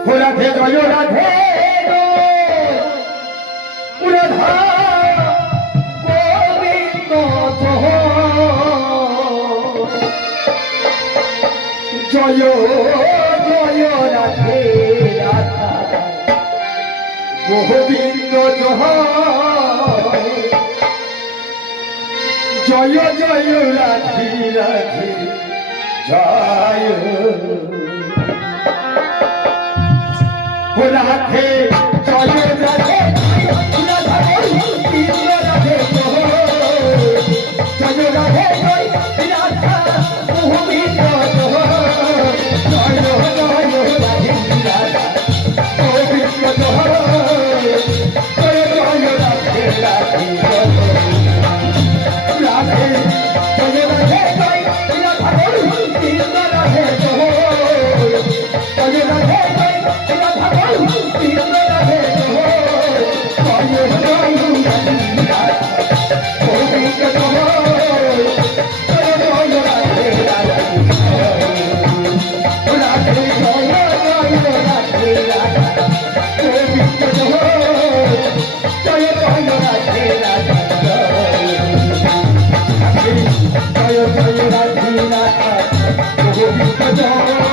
Radhe Joy Radhe Radha Govinda Joy Joy Radhe Radha Govinda Joy Joy Radhe Radhe Joy Radhe Joy Radhe Radha Govinda Radhe Joy Radhe Joy Radha Govinda Joy Joy Radhe Radha Govinda Joy Joy Radhe Radhe Radhe Joy Radhe Joy Radha Govinda Radhe Joy Radhe Joy Radha Govinda Radhe Joy Joy Govinda Joy Joy Radhe Radha Govinda Joy